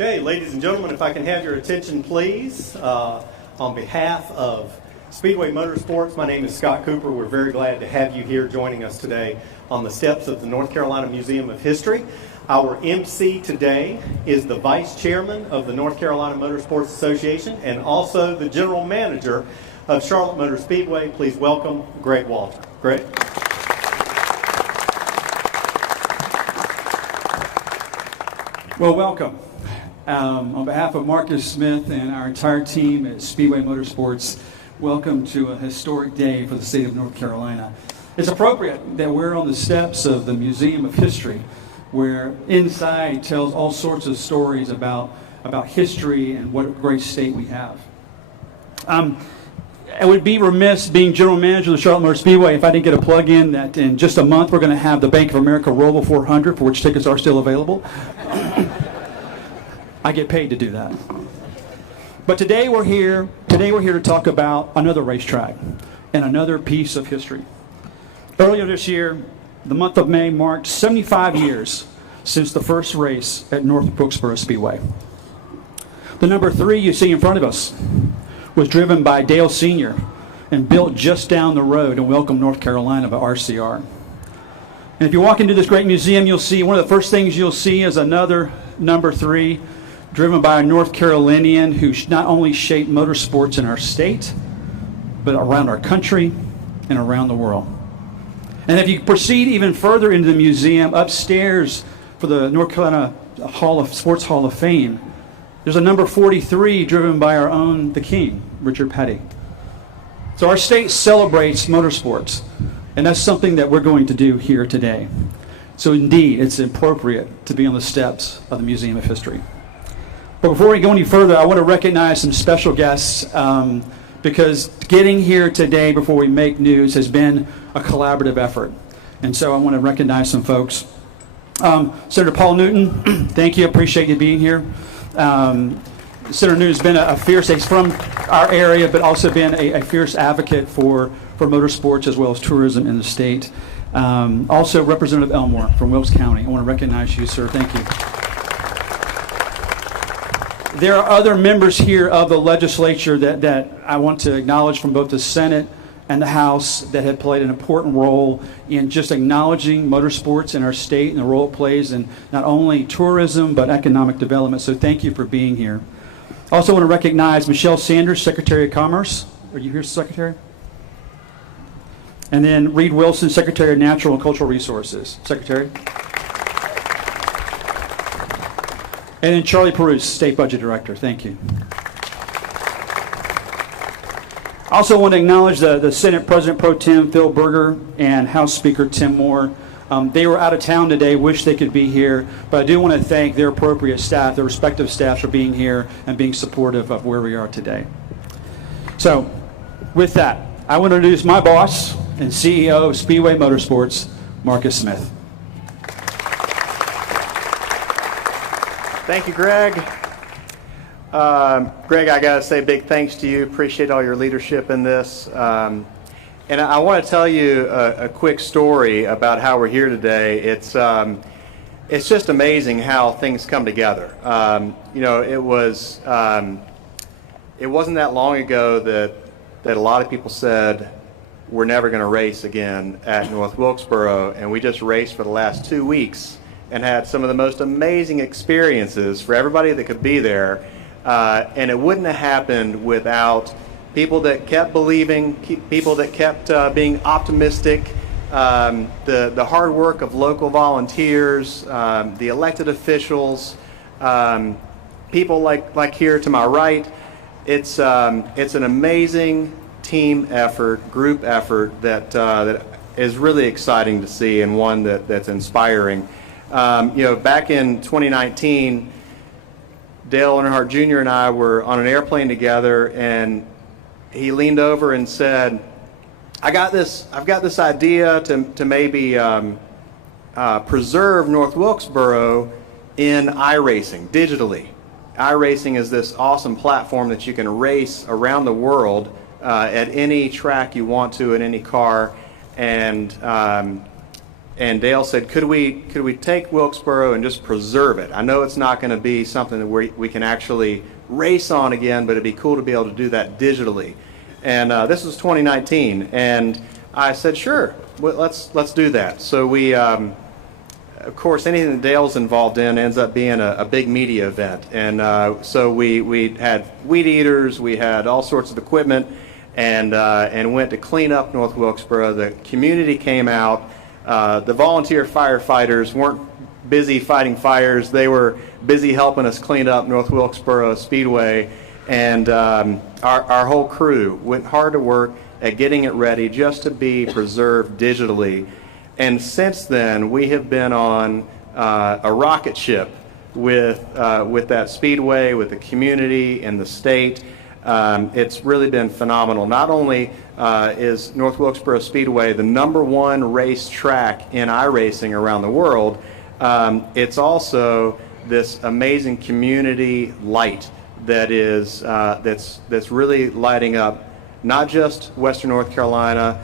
Okay, ladies and gentlemen, if I can have your attention, please. On behalf of Speedway Motorsports, my name is Scott Cooper. We're very glad to have you here joining us today on the steps of the North Carolina Museum of History. Our MC today is the Vice Chairman of the North Carolina Motorsports Association and also the General Manager of Charlotte Motor Speedway. Please welcome Greg Walter. Greg? Well, welcome. On behalf of Marcus Smith and our entire team at Speedway Motorsports, welcome to a historic day for the state of North Carolina. It's appropriate that we're on the steps of the Museum of History, where inside it tells all sorts of stories about history and what a great state we have. I would be remiss, being General Manager of the Charlotte Motor Speedway, if I didn't get a plug in that in just a month we're going to have the Bank of America Roval 400, for which tickets are still available. I get paid to do that. But today we're here to talk about another racetrack and another piece of history. Earlier this year, the month of May marked 75 years since the first race at North Wilkesboro Speedway. The number 3 you see in front of us was driven by Dale Sr. and built just down the road in Welcome, North Carolina by RCR. And if you walk into this great museum, you'll see one of the first things you'll see is another number 3 driven by a North Carolinian who not only shaped motorsports in our state, but around our country and around the world. And if you proceed even further into the museum, upstairs for the North Carolina Sports Hall of Fame, there's a number 43 driven by our own, the King, Richard Petty. So our state celebrates motorsports, and that's something that we're going to do here today. So indeed, it's appropriate to be on the steps of the Museum of History. But before we go any further, I want to recognize some special guests because getting here today before we make news has been a collaborative effort. And so I want to recognize some folks. Senator Paul Newton, thank you, appreciate you being here. Senator Newton has been a fierce, he's from our area, but also been a fierce advocate for motorsports as well as tourism in the state. Also Representative Elmore from Wilkes County. I want to recognize you, sir, thank you. There are other members here of the legislature that I want to acknowledge from both the Senate and the House that have played an important role in just acknowledging motorsports in our state and the role it plays in not only tourism but economic development. So thank you for being here. I also want to recognize Michelle Sanders, Secretary of Commerce. Are you here, Secretary? And then Reed Wilson, Secretary of Natural and Cultural Resources. Secretary. And then Charlie Perouse, State Budget Director. Thank you. I also want to acknowledge the Senate President Pro Tem Phil Berger and House Speaker Tim Moore. They were out of town today, wish they could be here, but I do want to thank their appropriate staff, their respective staff, for being here and being supportive of where we are today. So, with that, I want to introduce my boss and CEO of Speedway Motorsports, Marcus Smith. Thank you, Greg. Greg, I got to say big thanks to you. Appreciate all your leadership in this. And I want to tell you a quick story about how we're here today. It's just amazing how things come together. You know, it wasn't that long ago that a lot of people said we're never going to race again at North Wilkesboro, and we just raced for the last 2 weeks and had some of the most amazing experiences for everybody that could be there. And it wouldn't have happened without people that kept believing, people that kept being optimistic, the hard work of local volunteers, the elected officials, people like here to my right. It's an amazing team effort, group effort that is really exciting to see, and one that's inspiring. You know, back in 2019, Dale Earnhardt Jr. and I were on an airplane together, and he leaned over and said, I've got this idea to maybe preserve North Wilkesboro in iRacing, digitally. iRacing is this awesome platform that you can race around the world at any track you want to, in any car, and and Dale said, could we take Wilkesboro and just preserve it? I know it's not going to be something that we can actually race on again, but it'd be cool to be able to do that digitally. And this was 2019, and I said, sure, well, let's do that. So we, of course, anything that Dale's involved in ends up being a big media event. And so we had weed eaters, we had all sorts of equipment, and went to clean up North Wilkesboro. The community came out. The volunteer firefighters weren't busy fighting fires. They were busy helping us clean up North Wilkesboro Speedway. And our whole crew went hard to work at getting it ready just to be preserved digitally. And since then, we have been on a rocket ship with that speedway, with the community and the state. It's really been phenomenal. Not only is North Wilkesboro Speedway the #1 race track in iRacing around the world, it's also this amazing community light that is that's really lighting up not just Western North Carolina,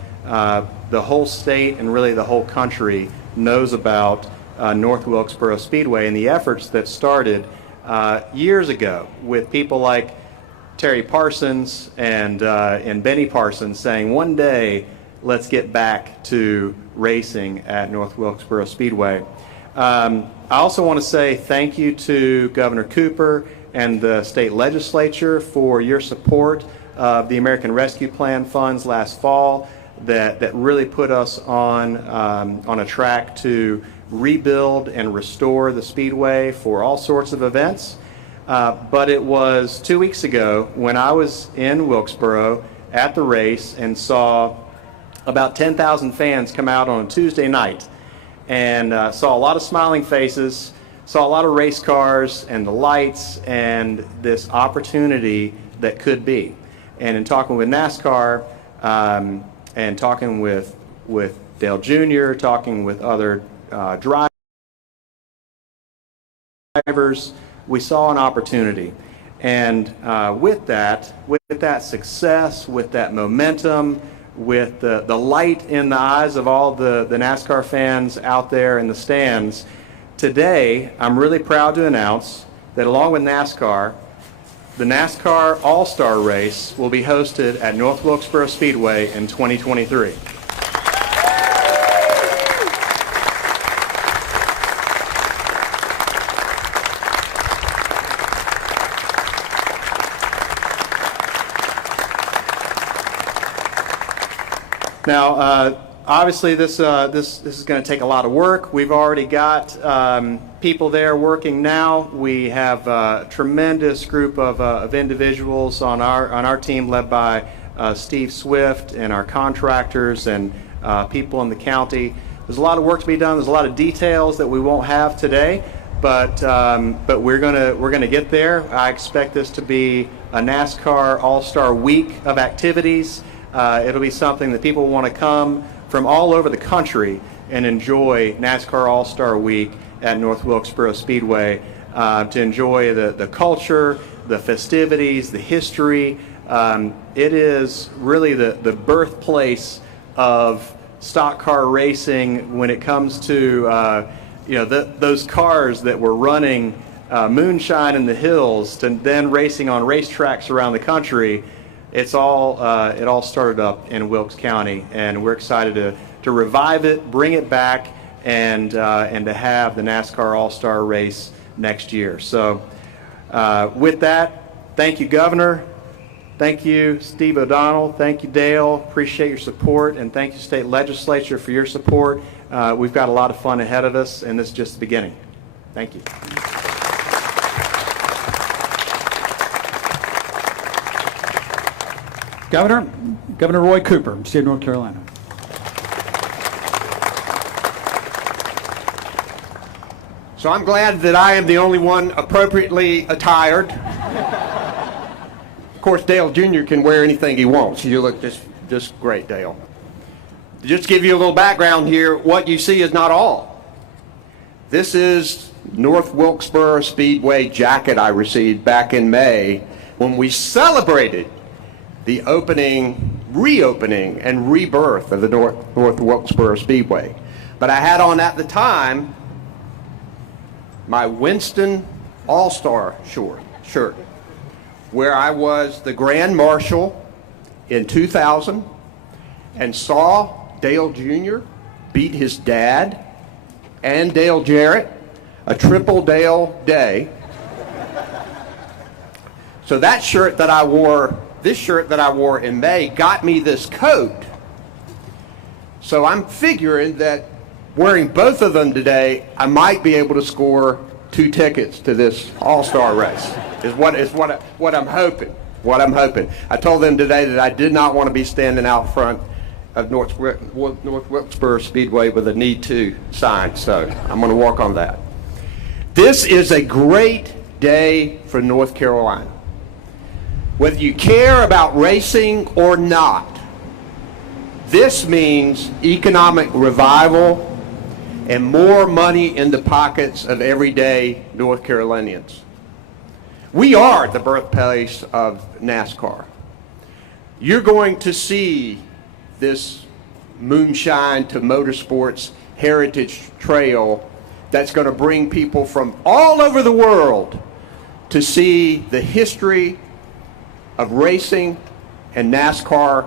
the whole state, and really the whole country knows about North Wilkesboro Speedway and the efforts that started years ago with people like Terry Parsons and Benny Parsons saying, one day, let's get back to racing at North Wilkesboro Speedway. I also want to say thank you to Governor Cooper and the state legislature for your support of the American Rescue Plan funds last fall that really put us on a track to rebuild and restore the Speedway for all sorts of events. But it was 2 weeks ago when I was in Wilkesboro at the race and saw about 10,000 fans come out on a Tuesday night, and saw a lot of smiling faces, saw a lot of race cars and the lights and this opportunity that could be. And in talking with NASCAR and talking with Dale Jr., talking with other drivers, we saw an opportunity. And with that success, with that momentum, with the light in the eyes of all the NASCAR fans out there in the stands, today I'm really proud to announce that along with NASCAR, the NASCAR All-Star Race will be hosted at North Wilkesboro Speedway in 2023. Now, obviously, this is going to take a lot of work. We've already got people there working now. We have a tremendous group of individuals on our team, led by Steve Swift, and our contractors and people in the county. There's a lot of work to be done. There's a lot of details that we won't have today, but we're gonna get there. I expect this to be a NASCAR All-Star Week of activities. It'll be something that people want to come from all over the country and enjoy NASCAR All-Star Week at North Wilkesboro Speedway, to enjoy the culture, the festivities, the history. It is really the birthplace of stock car racing when it comes to those cars that were running moonshine in the hills to then racing on racetracks around the country. It all started up in Wilkes County, and we're excited to revive it, bring it back, and to have the NASCAR All-Star Race next year. So with that, thank you, Governor. Thank you, Steve O'Donnell. Thank you, Dale. Appreciate your support, and thank you, State Legislature, for your support. We've got a lot of fun ahead of us, and this is just the beginning. Thank you. Governor Roy Cooper, State of North Carolina. So I'm glad that I am the only one appropriately attired. Of course, Dale Jr. can wear anything he wants. You look just great, Dale. Just to give you a little background here, what you see is not all. This is North Wilkesboro Speedway jacket I received back in May when we celebrated the opening, reopening, and rebirth of the North Wilkesboro Speedway. But I had on at the time my Winston All-Star shirt, where I was the Grand Marshal in 2000 and saw Dale Jr. beat his dad and Dale Jarrett, a triple Dale day. So that shirt that I wore, this shirt that I wore in May, got me this coat. So I'm figuring that wearing both of them today, I might be able to score 2 tickets to this All-Star race. Is what I'm hoping. What I'm hoping. I told them today that I did not want to be standing out front of North Wilkesboro Speedway with a need to sign, so I'm going to work on that. This is a great day for North Carolina. Whether you care about racing or not, this means economic revival and more money in the pockets of everyday North Carolinians. We are the birthplace of NASCAR. You're going to see this Moonshine to Motorsports Heritage Trail that's going to bring people from all over the world to see the history of racing and NASCAR.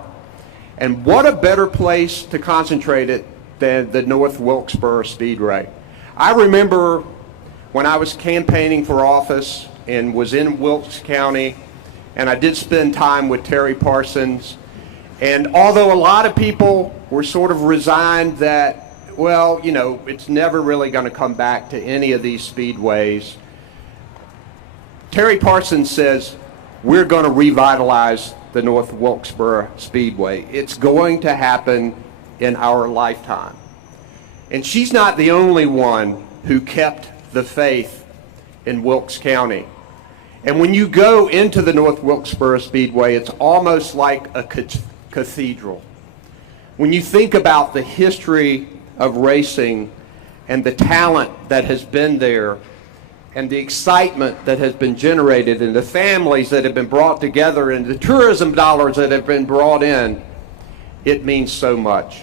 And what a better place to concentrate it than the North Wilkesboro Speedway. I remember when I was campaigning for office and was in Wilkes County, and I did spend time with Terry Parsons. And although a lot of people were sort of resigned that, well, you know, it's never really going to come back to any of these speedways, Terry Parsons says, we're going to revitalize the North Wilkesboro Speedway. It's going to happen in our lifetime. And she's not the only one who kept the faith in Wilkes County. And when you go into the North Wilkesboro Speedway, it's almost like a cathedral. When you think about the history of racing and the talent that has been there and the excitement that has been generated and the families that have been brought together and the tourism dollars that have been brought in, it means so much.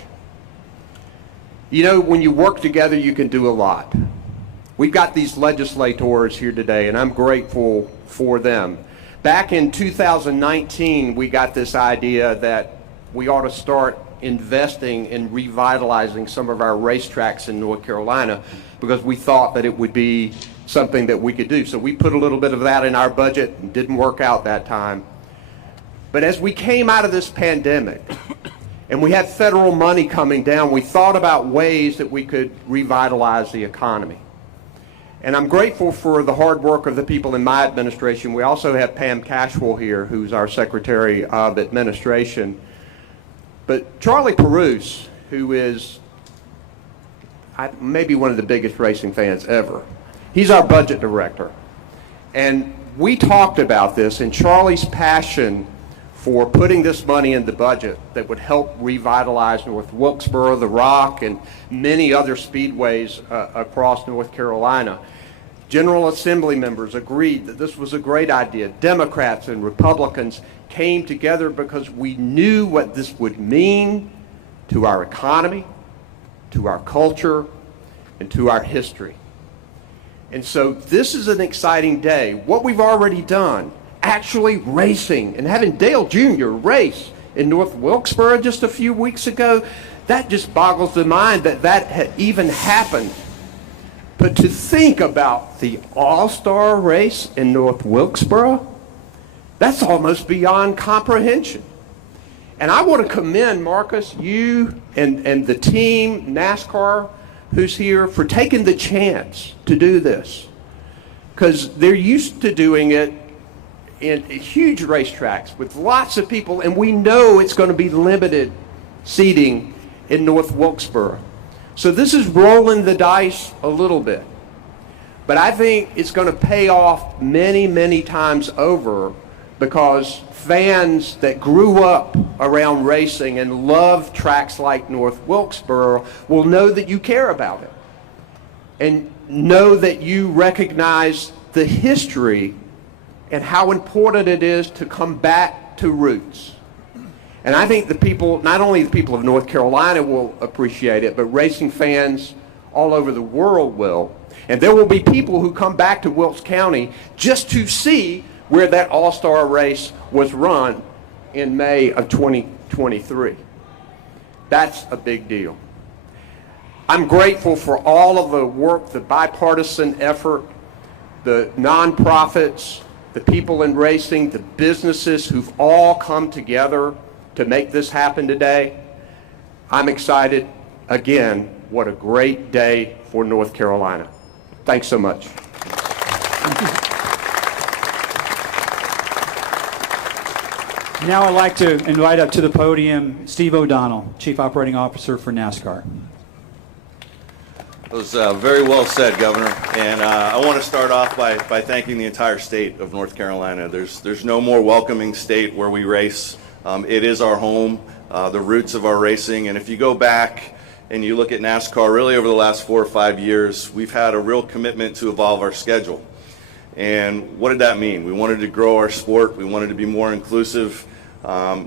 You know, when you work together, you can do a lot. We've got these legislators here today, and I'm grateful for them. Back in 2019, we got this idea that we ought to start investing in revitalizing some of our racetracks in North Carolina because we thought that it would be something that we could do. So we put a little bit of that in our budget. It didn't work out that time. But as we came out of this pandemic and we had federal money coming down, we thought about ways that we could revitalize the economy. And I'm grateful for the hard work of the people in my administration. We also have Pam Cashwell here, who's our Secretary of Administration. But Charlie Perouse, who is maybe one of the biggest racing fans ever, he's our budget director. And we talked about this, and Charlie's passion for putting this money in the budget that would help revitalize North Wilkesboro, The Rock, and many other speedways across North Carolina. General Assembly members agreed that this was a great idea. Democrats and Republicans came together because we knew what this would mean to our economy, to our culture, and to our history. And so this is an exciting day. What we've already done, actually racing and having Dale Jr. race in North Wilkesboro just a few weeks ago, that just boggles the mind that that had even happened. But to think about the All-Star race in North Wilkesboro, that's almost beyond comprehension. And I want to commend Marcus, you and the team, NASCAR, who's here, for taking the chance to do this. Because they're used to doing it in huge racetracks with lots of people, and we know it's going to be limited seating in North Wilkesboro. So this is rolling the dice a little bit. But I think it's going to pay off many, many times over because fans that grew up around racing and love tracks like North Wilkesboro will know that you care about it and know that you recognize the history and how important it is to come back to roots. And I think the people, not only the people of North Carolina will appreciate it, but racing fans all over the world will. And there will be people who come back to Wilkes County just to see where that all-star race was run in May of 2023. That's a big deal. I'm grateful for all of the work, the bipartisan effort, the nonprofits, the people in racing, the businesses who've all come together to make this happen today. I'm excited. Again, what a great day for North Carolina. Thanks so much. Now I'd like to invite up to the podium Steve O'Donnell, Chief Operating Officer for NASCAR. It was very well said, Governor. And I want to start off by thanking the entire state of North Carolina. There's no more welcoming state where we race. It is our home, the roots of our racing. And if you go back and you look at NASCAR, really over the last 4 or 5 years, we've had a real commitment to evolve our schedule. And what did that mean? We wanted to grow our sport. We wanted to be more inclusive.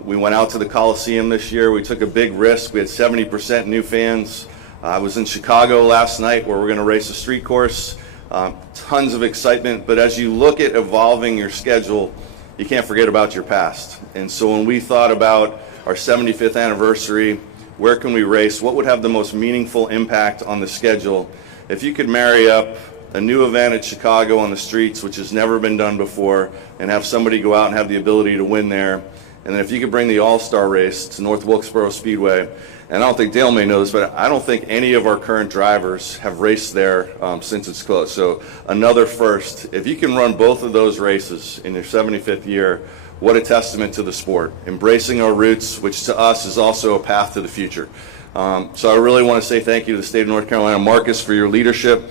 We went out to the Coliseum this year. We took a big risk. We had 70% new fans. I was in Chicago last night where we're going to race a street course. Tons of excitement, but as you look at evolving your schedule, you can't forget about your past. And so when we thought about our 75th anniversary, where can we race? What would have the most meaningful impact on the schedule? If you could marry up a new event at Chicago on the streets, which has never been done before, and have somebody go out and have the ability to win there, and then if you could bring the All-Star race to North Wilkesboro Speedway, and I don't think Dale may know this, but I don't think any of our current drivers have raced there since it's closed. So another first. If you can run both of those races in your 75th year, what a testament to the sport. Embracing our roots, which to us is also a path to the future. So I really want to say thank you to the state of North Carolina, Marcus, for your leadership,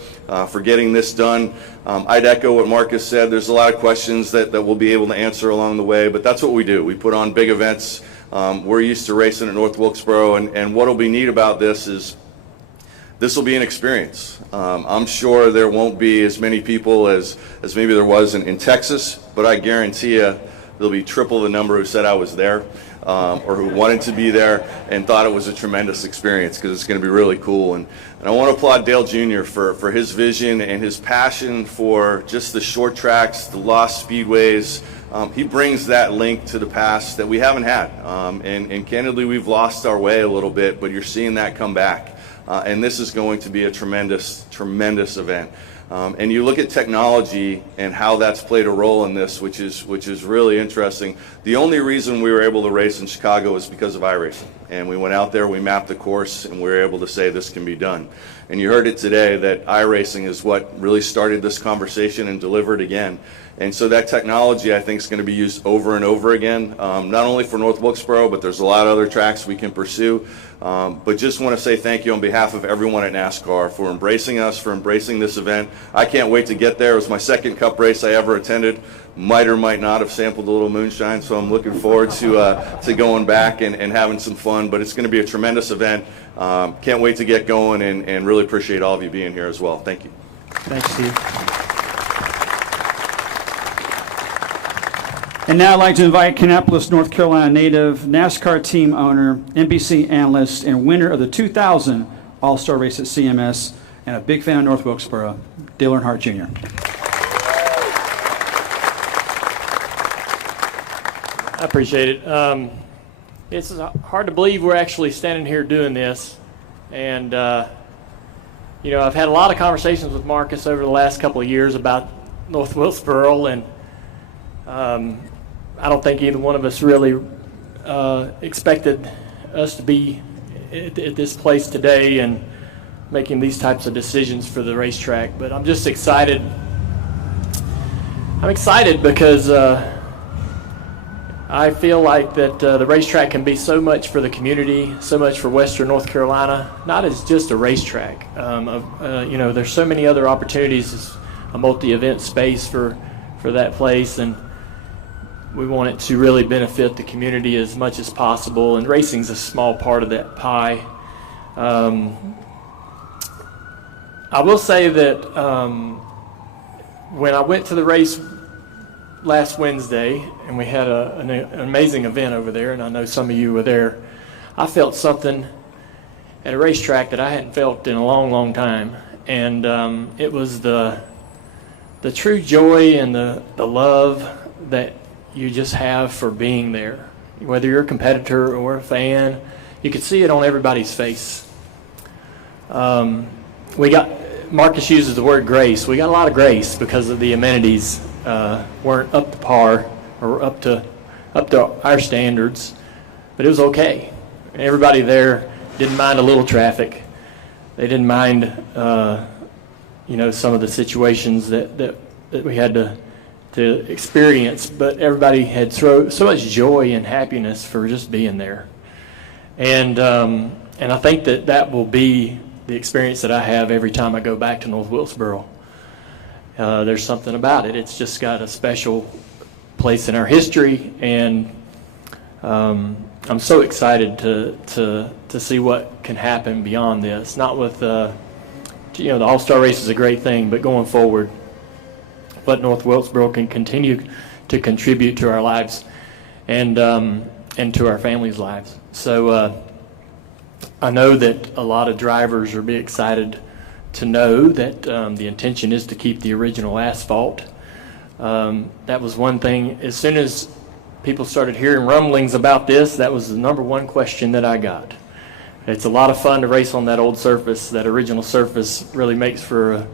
for getting this done. I'd echo what Marcus said. There's a lot of questions that we'll be able to answer along the way, but that's what we do. We put on big events. We're used to racing at North Wilkesboro, and what will be neat about this is this will be an experience. I'm sure there won't be as many people as maybe there was in Texas, but I guarantee you there'll be triple the number who said I was there or who wanted to be there and thought it was a tremendous experience because it's going to be really cool. And I want to applaud Dale Jr. for his vision and his passion for just the short tracks, the lost speedways. He brings that link to the past that we haven't had. And candidly, we've lost our way a little bit, but you're seeing that come back. And this is going to be a tremendous, tremendous event. And you look at technology and how that's played a role in this, which is really interesting. The only reason we were able to race in Chicago was because of iRacing. And we went out there, we mapped the course, and we were able to say this can be done. And you heard it today that iRacing is what really started this conversation and delivered again. And so that technology, I think, is going to be used over and over again, not only for North Wilkesboro, but there's a lot of other tracks we can pursue. But just want to say thank you on behalf of everyone at NASCAR for embracing us, for embracing this event. I can't wait to get there. It was my second Cup race I ever attended. Might or might not have sampled a little moonshine, so I'm looking forward to going back and having some fun. But it's going to be a tremendous event. Can't wait to get going and really appreciate all of you being here as well. Thank you. Thanks, Steve. And now I'd like to invite Kannapolis, North Carolina native, NASCAR team owner, NBC analyst, and winner of the 2000 All-Star Race at CMS, and a big fan of North Wilkesboro, Dale Earnhardt Jr. I appreciate it. It's hard to believe we're actually standing here doing this. And, I've had a lot of conversations with Marcus over the last couple of years about North Wilkesboro, and I don't think either one of us really expected us to be at this place today and making these types of decisions for the racetrack. But I'm just excited. I'm excited because I feel like that the racetrack can be so much for the community, so much for Western North Carolina, not as just a racetrack. There's so many other opportunities as a multi-event space for that place, and we want it to really benefit the community as much as possible, and racing's a small part of that pie. I will say that when I went to the race last Wednesday, and we had an amazing event over there, and I know some of you were there. I felt something at a racetrack that I hadn't felt in a long, long time, and it was the true joy and the love that you just have for being there. Whether you're a competitor or a fan, you could see it on everybody's face. Marcus uses the word grace. We got a lot of grace because of the amenities weren't up to par or up to our standards, but it was okay. Everybody there didn't mind a little traffic. They didn't mind, some of the situations that we had to experience, but everybody had so much joy and happiness for just being there. And I think that will be the experience that I have every time I go back to North Wilkesboro. There's something about it. It's just got a special place in our history, and I'm so excited to see what can happen beyond this. Not with the All-Star Race is a great thing, but going forward, what North Wilkesboro can continue to contribute to our lives and to our families' lives. So I know that a lot of drivers will be excited to know that the intention is to keep the original asphalt. That was one thing. As soon as people started hearing rumblings about this, that was the number one question that I got. It's a lot of fun to race on that old surface. That original surface really makes for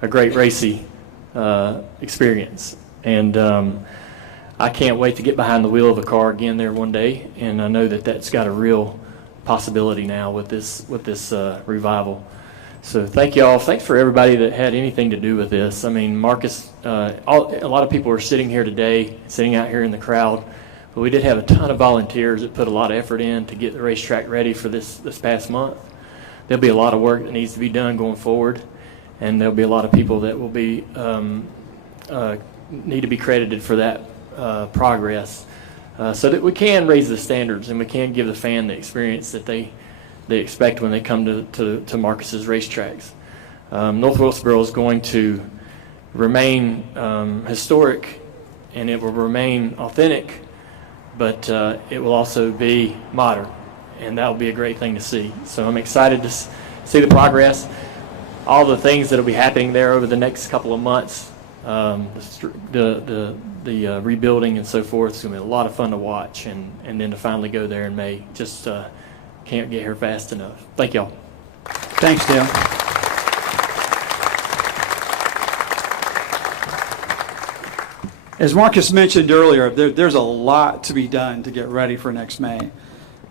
a great racy experience. And I can't wait to get behind the wheel of a car again there one day, and I know that that's got a real possibility now with this revival. So thank you all. Thanks for everybody that had anything to do with this. I mean, Marcus, a lot of people are sitting here today, sitting out here in the crowd, but we did have a ton of volunteers that put a lot of effort in to get the racetrack ready for this past month. There'll be a lot of work that needs to be done going forward, and there'll be a lot of people that will be need to be credited for that progress, so that we can raise the standards and we can give the fan the experience that they expect when they come to Marcus's racetracks. North Wilkesboro is going to remain historic, and it will remain authentic, but it will also be modern, and that will be a great thing to see. So I'm excited to see the progress, all the things that will be happening there over the next couple of months, the rebuilding and so forth. It's going to be a lot of fun to watch, and then to finally go there in May. Just can't get here fast enough. Thank y'all. Thanks, Dale. As Marcus mentioned earlier, there's a lot to be done to get ready for next May.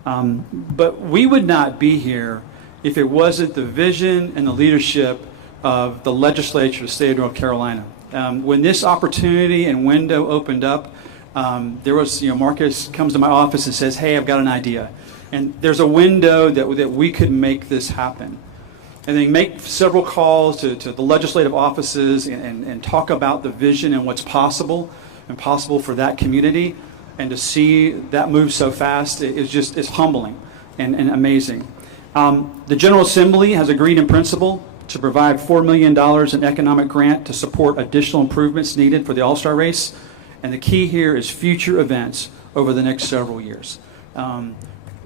But we would not be here if it wasn't the vision and the leadership of the legislature of the state of North Carolina. When this opportunity and window opened up, there was, Marcus comes to my office and says, "Hey, I've got an idea." And there's a window that we could make this happen. And they make several calls to the legislative offices and talk about the vision and what's possible for that community. And to see that move so fast it's humbling and amazing. The General Assembly has agreed in principle to provide $4 million in economic grant to support additional improvements needed for the All-Star Race. And the key here is future events over the next several years.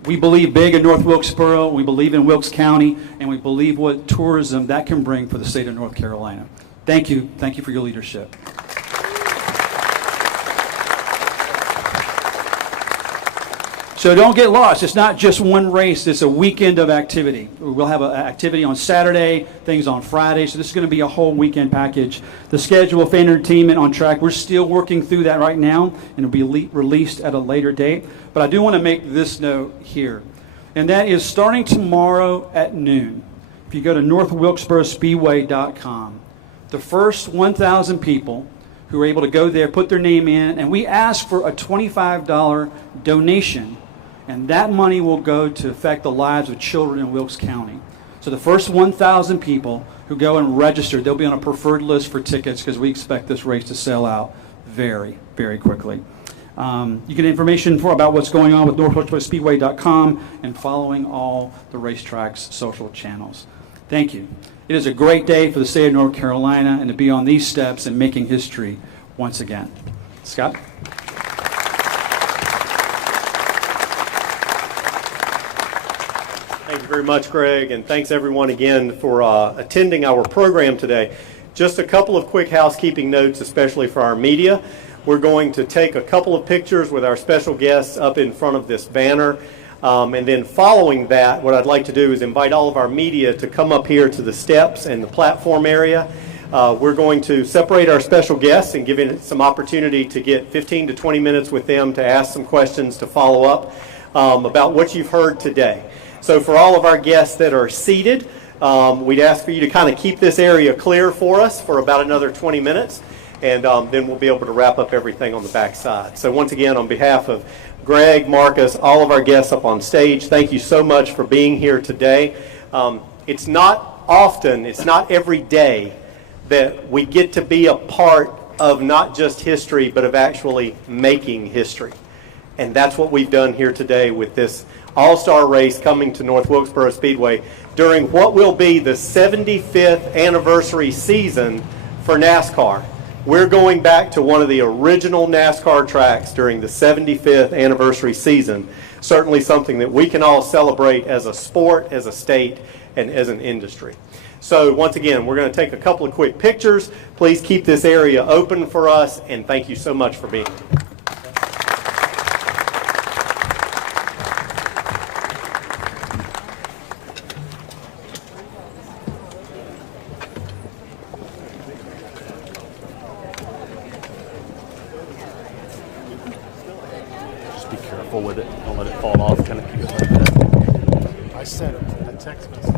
We believe big in North Wilkesboro, we believe in Wilkes County, and we believe what tourism that can bring for the state of North Carolina. Thank you for your leadership. So don't get lost. It's not just one race. It's a weekend of activity. We'll have an activity on Saturday, things on Friday. So this is going to be a whole weekend package. The schedule of fan entertainment on track. We're still working through that right now, and it'll be released at a later date. But I do want to make this note here, and that is starting tomorrow at noon. If you go to northwilkesborospeedway.com, the first 1,000 people who are able to go there, put their name in, and we ask for a $25 donation. And that money will go to affect the lives of children in Wilkes County. So the first 1,000 people who go and register, they'll be on a preferred list for tickets because we expect this race to sell out very, very quickly. You get information about what's going on with northwilkesborospeedway.com and following all the racetrack's social channels. Thank you. It is a great day for the state of North Carolina and to be on these steps and making history once again. Scott? Thank you very much, Greg, and thanks everyone again for attending our program today. Just a couple of quick housekeeping notes, especially for our media. We're going to take a couple of pictures with our special guests up in front of this banner. And then following that, what I'd like to do is invite all of our media to come up here to the steps and the platform area. We're going to separate our special guests and give it some opportunity to get 15 to 20 minutes with them to ask some questions to follow up about what you've heard today. So for all of our guests that are seated, we'd ask for you to kind of keep this area clear for us for about another 20 minutes, and then we'll be able to wrap up everything on the back side. So once again, on behalf of Greg, Marcus, all of our guests up on stage, thank you so much for being here today. It's not often, it's not every day that we get to be a part of not just history, but of actually making history. And that's what we've done here today with this all-star race coming to North Wilkesboro Speedway during what will be the 75th anniversary season for NASCAR. We're going back to one of the original NASCAR tracks during the 75th anniversary season. Certainly something that we can all celebrate as a sport, as a state, and as an industry. So once again, we're going to take a couple of quick pictures. Please keep this area open for us, and thank you so much for being here. Just be careful with it. Don't let it fall off. Kind of keep it like that. I sent a text message.